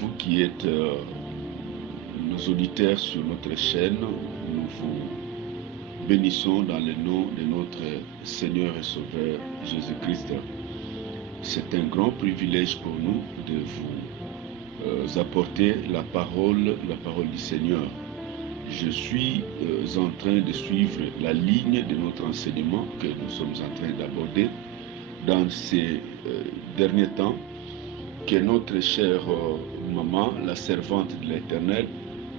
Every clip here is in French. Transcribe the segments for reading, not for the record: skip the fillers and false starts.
vous qui êtes nos auditeurs sur notre chaîne, nous vous bénissons dans le nom de notre Seigneur et Sauveur Jésus-Christ. C'est un grand privilège pour nous de vous apporter la parole du Seigneur. Je suis en train de suivre la ligne de notre enseignement que nous sommes en train d'aborder dans ces derniers temps, que notre chère maman, la servante de l'Éternel,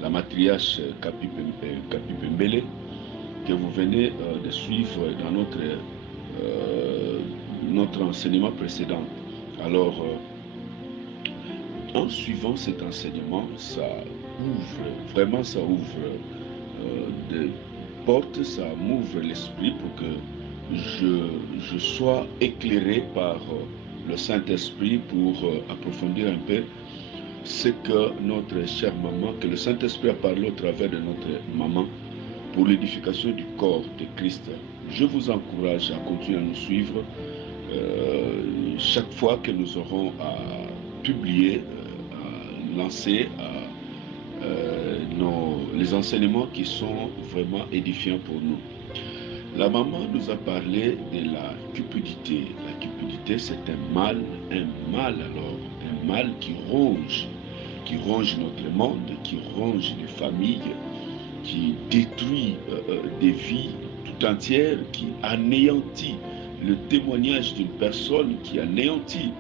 la matriarche Kapipembele, que vous venez de suivre dans notre enseignement précédent. Alors, en suivant cet enseignement, ça ouvre des portes, ça m'ouvre l'esprit pour que je sois éclairé par le Saint-Esprit pour approfondir un peu ce que notre chère maman, que le Saint-Esprit a parlé au travers de notre maman pour l'édification du corps de Christ. Je vous encourage à continuer à nous suivre chaque fois que nous aurons à publier, à lancer les enseignements qui sont vraiment édifiants pour nous. La maman nous a parlé de la cupidité. La cupidité, c'est un mal qui ronge notre monde, qui ronge les familles, qui détruit des vies tout entières, qui anéantit le témoignage d'une personne, qui anéantit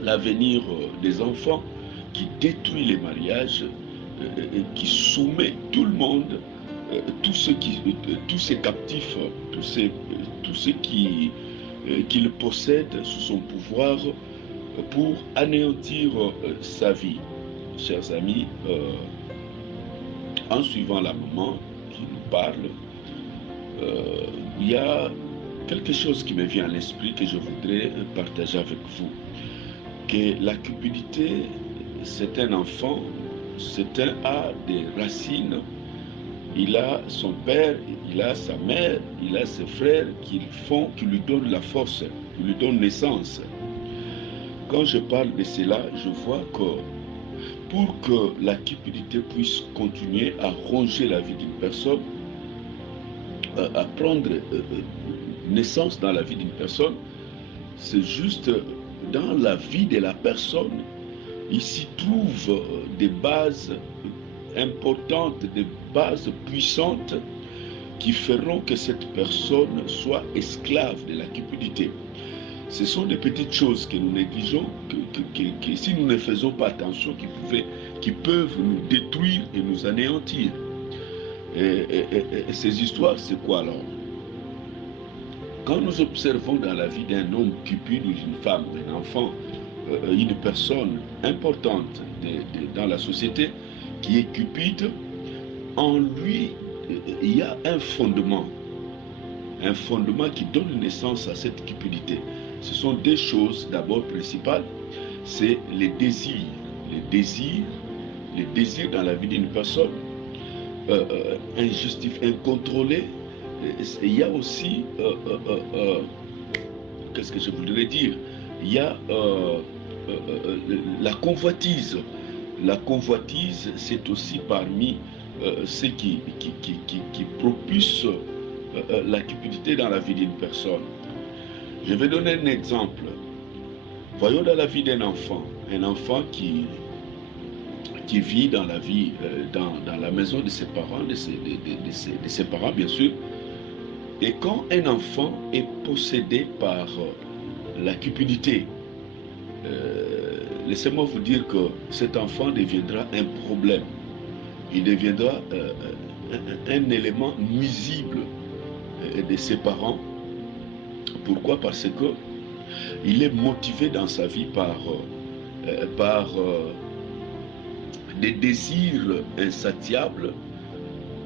l'avenir des enfants, qui détruit les mariages, qui soumet tout le monde, tous ces captifs, tous ceux qui le possèdent sous son pouvoir pour anéantir sa vie. Chers amis, en suivant la maman qui nous parle, il y a quelque chose qui me vient à l'esprit que je voudrais partager avec vous. Que la cupidité, c'est un enfant, a des racines. Il a son père, il a sa mère, il a ses frères qui lui donnent la force, qui lui donnent naissance. Quand je parle de cela, je vois que pour que la cupidité puisse continuer à ronger la vie d'une personne, à prendre naissance dans la vie d'une personne, c'est juste dans la vie de la personne, il s'y trouve des bases importantes, des bases puissantes qui feront que cette personne soit esclave de la cupidité. Ce sont des petites choses que nous négligeons, que si nous ne faisons pas attention, qui peuvent nous détruire et nous anéantir. Et ces histoires, c'est quoi alors? Quand nous observons dans la vie d'un homme cupide ou d'une femme, d'un enfant, une personne importante dans la société qui est cupide, en lui, il y a un fondement qui donne naissance à cette cupidité. Ce sont deux choses d'abord principales, c'est les désirs dans la vie d'une personne, incontrôlés. Il y a aussi, qu'est-ce que je voudrais dire? Il y a la convoitise. La convoitise, c'est aussi parmi ce qui propulse la cupidité dans la vie d'une personne. Je vais donner un exemple. Voyons dans la vie d'un enfant, qui vit dans la vie, dans la maison de ses parents, de ses parents bien sûr. Et quand un enfant est possédé par la cupidité, laissez-moi vous dire que cet enfant deviendra un problème. Il deviendra un élément nuisible de ses parents. Pourquoi? Parce que il est motivé dans sa vie par des désirs insatiables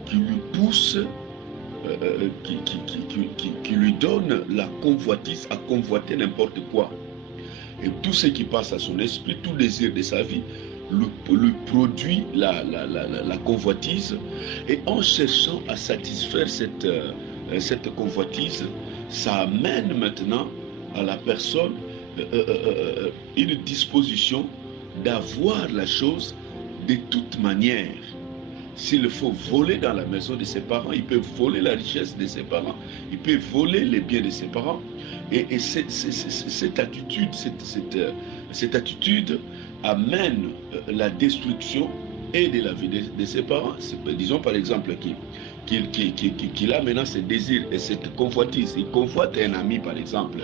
qui lui poussent, qui lui donnent la convoitise à convoiter n'importe quoi. Et tout ce qui passe à son esprit, tout désir de sa vie, lui produit la convoitise. Et en cherchant à satisfaire cette convoitise, ça amène maintenant à la personne une disposition d'avoir la chose de toute manière. S'il faut voler dans la maison de ses parents, il peut voler la richesse de ses parents, il peut voler les biens de ses parents. Et cette attitude amène la destruction et de la vie de ses parents. Disons par exemple qu'il a maintenant ce désir et cette convoitise. Il convoite un ami par exemple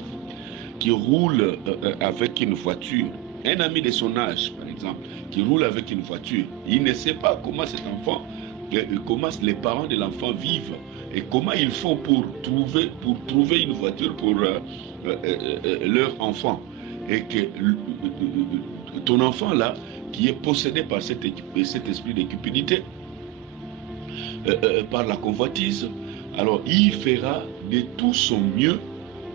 qui roule avec une voiture, un ami de son âge par exemple, qui roule avec une voiture. Il ne sait pas comment cet enfant, comment les parents de l'enfant vivent et comment ils font pour trouver une voiture pour leur enfant. Et que ton enfant là, qui est possédé par cet esprit de cupidité, par la convoitise, alors il fera de tout son mieux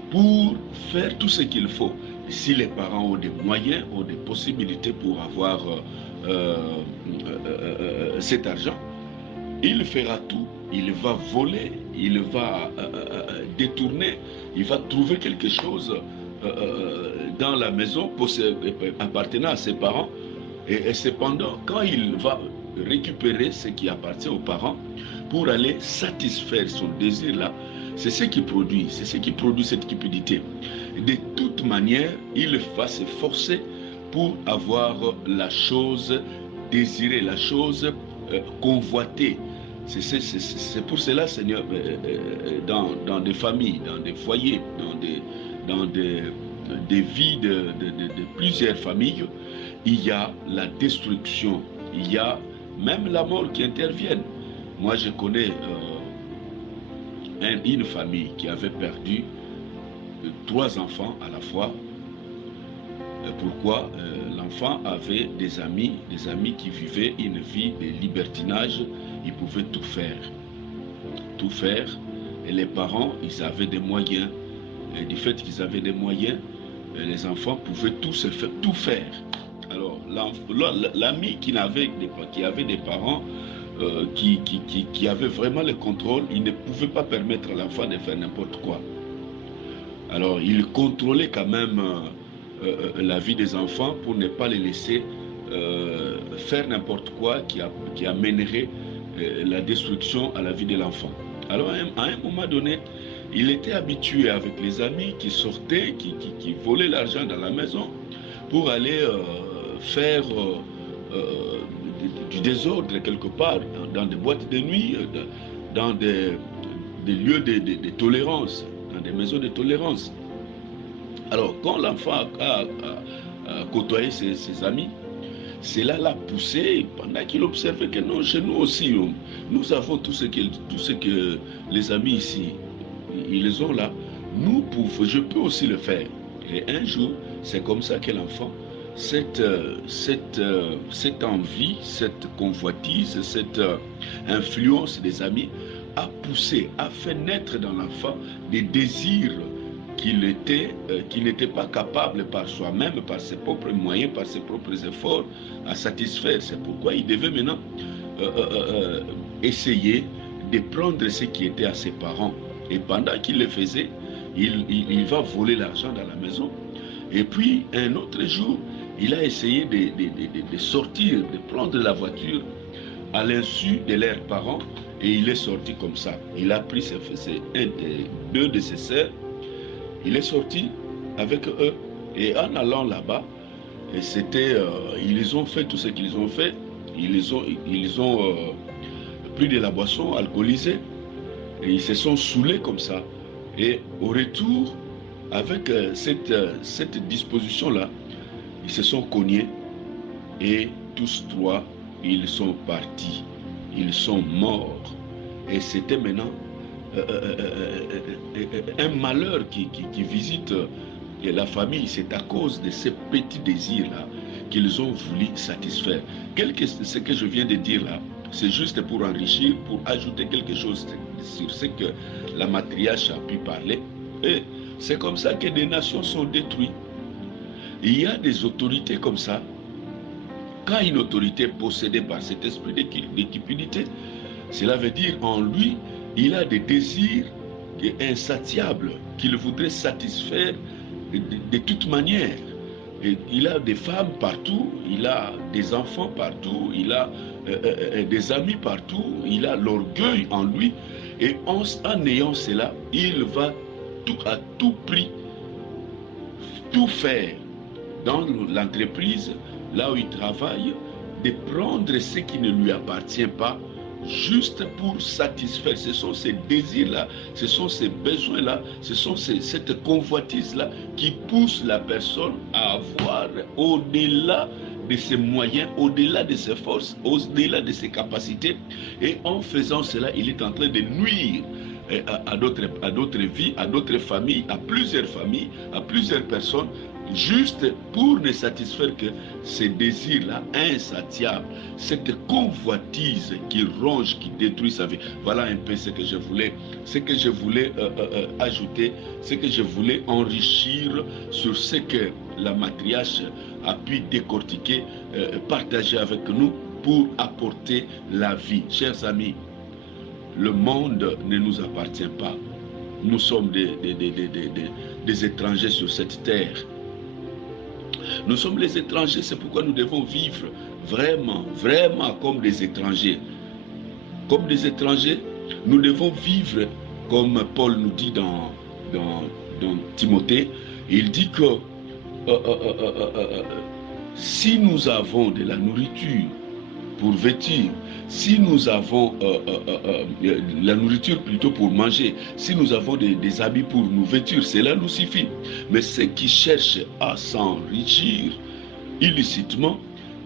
pour faire tout ce qu'il faut. Si les parents ont des moyens, ont des possibilités pour avoir cet argent, il fera tout. Il va voler, il va détourner, il va trouver quelque chose dans la maison appartenant à ses parents. Et cependant, quand il va récupérer ce qui appartient aux parents pour aller satisfaire son désir là, c'est ce qui produit cette cupidité. De toute manière, il va se forcer pour avoir la chose désirée, la chose convoitée. C'est pour cela, Seigneur, dans des familles, dans des foyers, dans des vies de plusieurs familles, il y a la destruction, il y a même la mort qui intervient. Moi, je connais une famille qui avait perdu 3 enfants à la fois. Pourquoi? L'enfant avait des amis qui vivaient une vie de libertinage. Ils pouvaient tout faire. Et les parents, ils avaient des moyens. Et du fait qu'ils avaient des moyens, les enfants pouvaient tout faire. Alors, l'ami qui avait des parents qui avaient vraiment le contrôle, il ne pouvait pas permettre à l'enfant de faire n'importe quoi. Alors, il contrôlait quand même la vie des enfants pour ne pas les laisser faire n'importe quoi qui amènerait la destruction à la vie de l'enfant. Alors, à un moment donné, il était habitué avec les amis qui sortaient, qui volaient l'argent dans la maison pour aller faire du désordre quelque part, dans des boîtes de nuit, dans des lieux de tolérance, dans des maisons de tolérance. Alors, quand l'enfant a côtoyé ses amis, cela l'a poussé pendant qu'il observait que non, chez nous aussi, nous avons tout ce que les amis ici, ils ont là. Je peux aussi le faire. Et un jour, c'est comme ça que l'enfant, cette envie, cette convoitise, cette influence des amis a poussé, a fait naître dans l'enfant des désirs qu'il n'était pas capable par soi-même, par ses propres moyens, par ses propres efforts à satisfaire. C'est pourquoi il devait maintenant essayer de prendre ce qui était à ses parents. Et pendant qu'il le faisait, il va voler l'argent dans la maison. Et puis, un autre jour, il a essayé de sortir, de prendre la voiture à l'insu de leurs parents. Et il est sorti comme ça. Il a pris deux de ses sœurs. Il est sorti avec eux. Et en allant là-bas, ils ont fait tout ce qu'ils ont fait. Ils ont pris de la boisson alcoolisée. Et ils se sont saoulés comme ça. Et au retour, avec cette disposition-là, ils se sont cognés. Et tous 3, ils sont partis. Ils sont morts. Et c'était maintenant un malheur qui visite la famille. C'est à cause de ces petits désirs-là qu'ils ont voulu satisfaire. Ce que je viens de dire là, c'est juste pour enrichir, pour ajouter quelque chose sur ce que la matriarche a pu parler. Et c'est comme ça que des nations sont détruites. Il y a des autorités comme ça. Quand une autorité est possédée par cet esprit de cupidité, cela veut dire en lui, il a des désirs insatiables qu'il voudrait satisfaire de toute manière. Et il a des femmes partout, il a des enfants partout, il a des amis partout, il a l'orgueil en lui. Et en ayant cela, il va à tout prix tout faire dans l'entreprise, là où il travaille, de prendre ce qui ne lui appartient pas, juste pour satisfaire. Ce sont ces désirs-là, ce sont ces besoins-là, ce sont cette convoitise-là qui pousse la personne à avoir au-delà de ses moyens, au-delà de ses forces, au-delà de ses capacités. Et en faisant cela, il est en train de nuire à d'autres vies, à d'autres familles, à plusieurs personnes, juste pour ne satisfaire que ces désirs-là insatiables, cette convoitise qui ronge, qui détruit sa vie. Voilà un peu ce que je voulais ajouter, ce que je voulais enrichir sur ce que la matriarche a pu décortiquer, partager avec nous pour apporter la vie. Chers amis, le monde ne nous appartient pas. Nous sommes des étrangers sur cette terre. Nous sommes les étrangers, c'est pourquoi nous devons vivre vraiment, vraiment comme des étrangers. Comme des étrangers, nous devons vivre comme Paul nous dit dans Timothée. Il dit que si nous avons de la nourriture pour vêtir, si nous avons la nourriture plutôt pour manger, si nous avons des habits pour nous vêtir, cela nous suffit. Mais ceux qui cherchent à s'enrichir illicitement,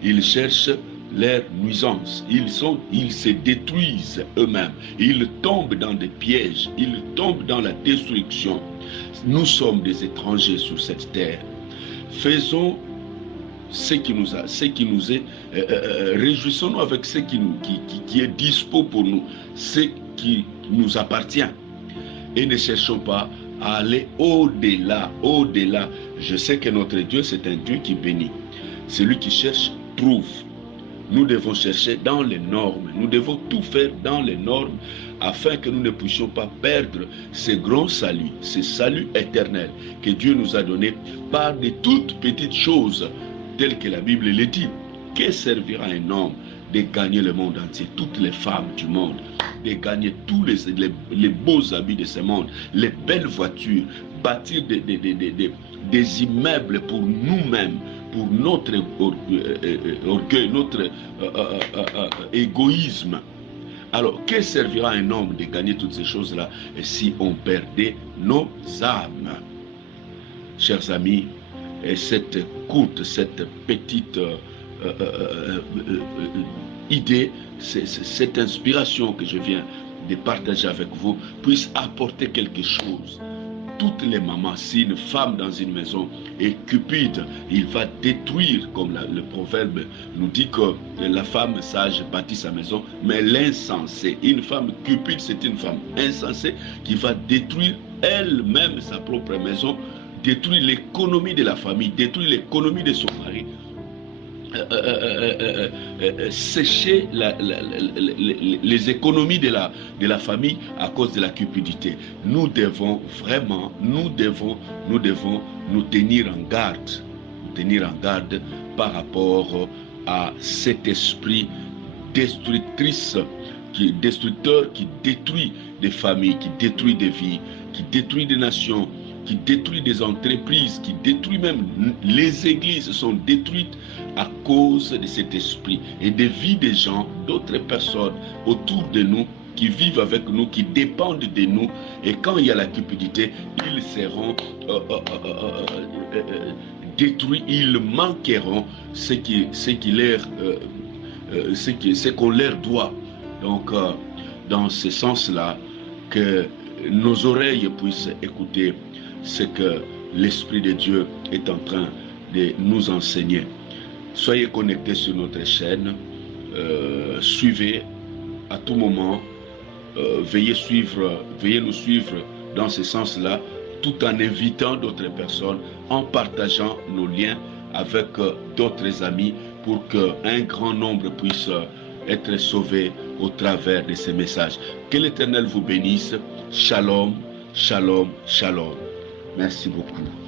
ils cherchent leur nuisance. Ils se détruisent eux-mêmes. Ils tombent dans des pièges. Ils tombent dans la destruction. Nous sommes des étrangers sur cette terre. Faisons ce qui nous est, réjouissons-nous avec ce qui est dispo pour nous, ce qui nous appartient, et ne cherchons pas à aller au-delà. Je sais que notre Dieu, c'est un Dieu qui bénit. Celui qui cherche trouve. Nous devons chercher dans les normes, nous devons tout faire dans les normes afin que nous ne puissions pas perdre ce grand salut, ce salut éternel que Dieu nous a donné par de toutes petites choses. Tel que la Bible le dit, que servira un homme de gagner le monde entier, toutes les femmes du monde, de gagner tous les beaux habits de ce monde, les belles voitures, bâtir des immeubles pour nous-mêmes, pour notre orgueil, notre égoïsme. Alors, que servira un homme de gagner toutes ces choses-là si on perdait nos âmes? Chers amis, et cette petite idée, cette inspiration que je viens de partager avec vous puisse apporter quelque chose. Toutes les mamans, si une femme dans une maison est cupide, il va détruire, comme le proverbe nous dit que la femme sage bâtit sa maison, mais l'insensé, une femme cupide, c'est une femme insensée qui va détruire elle-même sa propre maison, détruire l'économie de la famille, détruire l'économie de son mari, sécher les économies de la famille à cause de la cupidité. Nous devons vraiment, nous devons nous tenir en garde par rapport à cet esprit destructeur qui détruit des familles, qui détruit des vies, qui détruit des nations, qui détruit des entreprises, qui détruit même les églises, sont détruites à cause de cet esprit et des vies des gens, d'autres personnes autour de nous, qui vivent avec nous, qui dépendent de nous. Et quand il y a la cupidité, ils seront détruits, ils manqueront ce qu'on leur doit. Donc, dans ce sens-là, que nos oreilles puissent écouter ce que l'Esprit de Dieu est en train de nous enseigner. Soyez connectés sur notre chaîne, suivez à tout moment, veuillez nous suivre dans ce sens-là, tout en invitant d'autres personnes, en partageant nos liens avec d'autres amis pour qu'un grand nombre puisse être sauvé au travers de ces messages. Que l'Éternel vous bénisse. Shalom, shalom, shalom. Merci beaucoup.